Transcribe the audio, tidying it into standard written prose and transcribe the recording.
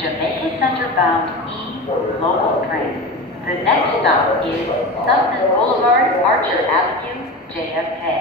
Jamaica Center-bound E local train. The next stop is Sutton Boulevard, Archer Avenue, JFK.